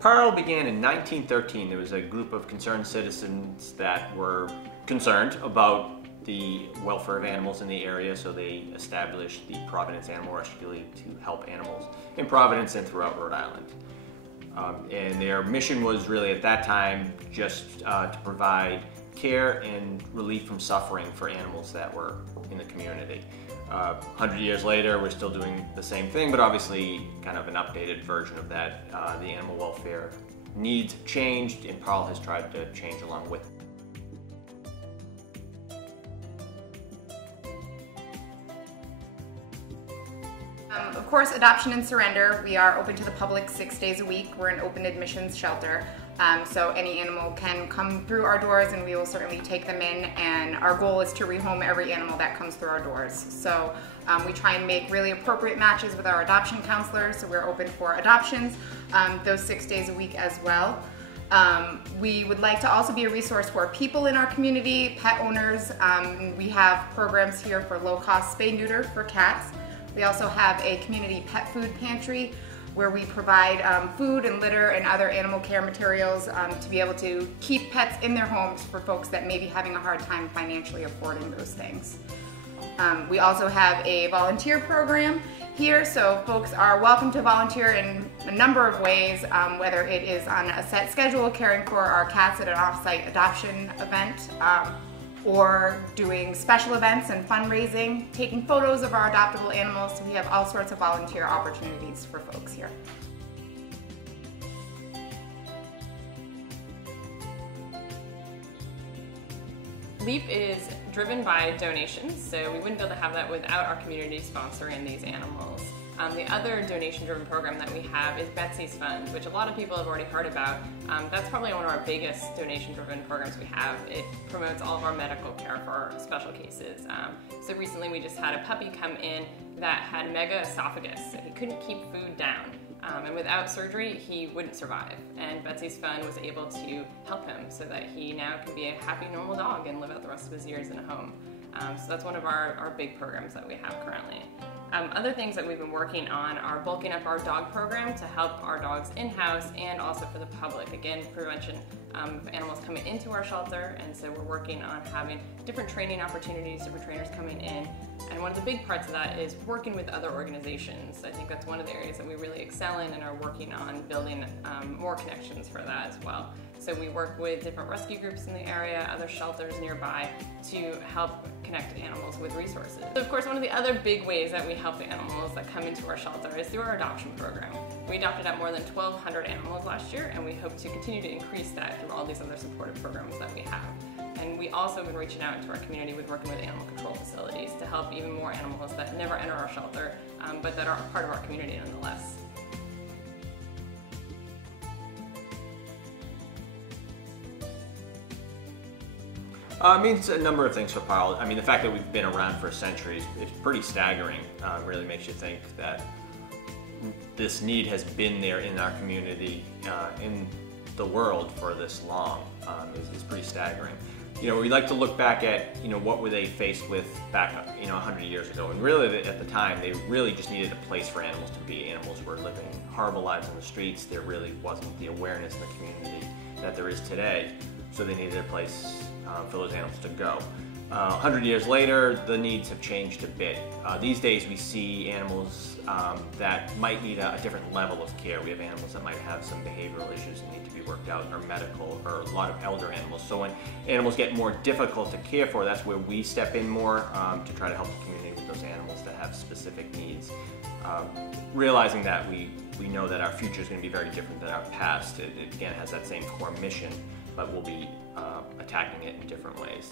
PARL began in 1913. There was a group of concerned citizens that were concerned about the welfare of animals in the area, so they established the Providence Animal Rescue League to help animals in Providence and throughout Rhode Island. And their mission was really at that time just to provide care and relief from suffering for animals that were in the community. 100 years later, we're still doing the same thing, but obviously kind of an updated version of that. The animal welfare needs changed, and PARL has tried to change along with it. Of course, adoption and surrender. We are open to the public 6 days a week. We're an open admissions shelter. So any animal can come through our doors and we will certainly take them in, and our goal is to rehome every animal that comes through our doors. So we try and make really appropriate matches with our adoption counselors, so we're open for adoptions those 6 days a week as well. We would like to also be a resource for people in our community, pet owners. We have programs here for low-cost spay-neuter for cats. We also have a community pet food pantry where we provide food and litter and other animal care materials to be able to keep pets in their homes for folks that may be having a hard time financially affording those things. We also have a volunteer program here, so folks are welcome to volunteer in a number of ways, whether it is on a set schedule caring for our cats at an off-site adoption event, or doing special events and fundraising, taking photos of our adoptable animals. So we have all sorts of volunteer opportunities for folks here. LEAP is driven by donations, so we wouldn't be able to have that without our community sponsoring these animals. The other donation-driven program that we have is Betsy's Fund, which a lot of people have already heard about. That's probably one of our biggest donation-driven programs we have. It promotes all of our medical care for special cases. So recently we just had a puppy come in that had mega esophagus, so he couldn't keep food down. And without surgery, he wouldn't survive. And Betsy's Fund was able to help him so that he now can be a happy, normal dog and live out the rest of his years in a home. So that's one of our big programs that we have currently. Other things that we've been working on are bulking up our dog program to help our dogs in-house and also for the public. Again, prevention of animals coming into our shelter, and so we're working on having different training opportunities, different trainers coming in. And one of the big parts of that is working with other organizations. I think that's one of the areas that we really excel in and are working on building more connections for that as well. So we work with different rescue groups in the area, other shelters nearby, to help connect animals with resources. So of course, one of the other big ways that we help the animals that come into our shelter is through our adoption program. We adopted out more than 1,200 animals last year, and we hope to continue to increase that through all these other supportive programs that we have. And we also have been reaching out into our community with working with animal control facilities to help even more animals that never enter our shelter, but that are part of our community nonetheless. It means a number of things for PARL. I mean, the fact that we've been around for centuries is pretty staggering. Really makes you think that this need has been there in our community, in the world for this long. Is pretty staggering. You know, we like to look back at, what were they faced with back, 100 years ago. And really, at the time, they really just needed a place for animals to be. Animals were living horrible lives on the streets. There really wasn't the awareness in the community that there is today. So they needed a place for those animals to go. 100 years later, the needs have changed a bit. These days we see animals that might need a different level of care. We have animals that might have some behavioral issues that need to be worked out, or medical, or a lot of elder animals. So when animals get more difficult to care for, that's where we step in more to try to help the community with those animals that have specific needs. Realizing that we know that our future is going to be very different than our past. It again has that same core mission, but we'll be attacking it in different ways.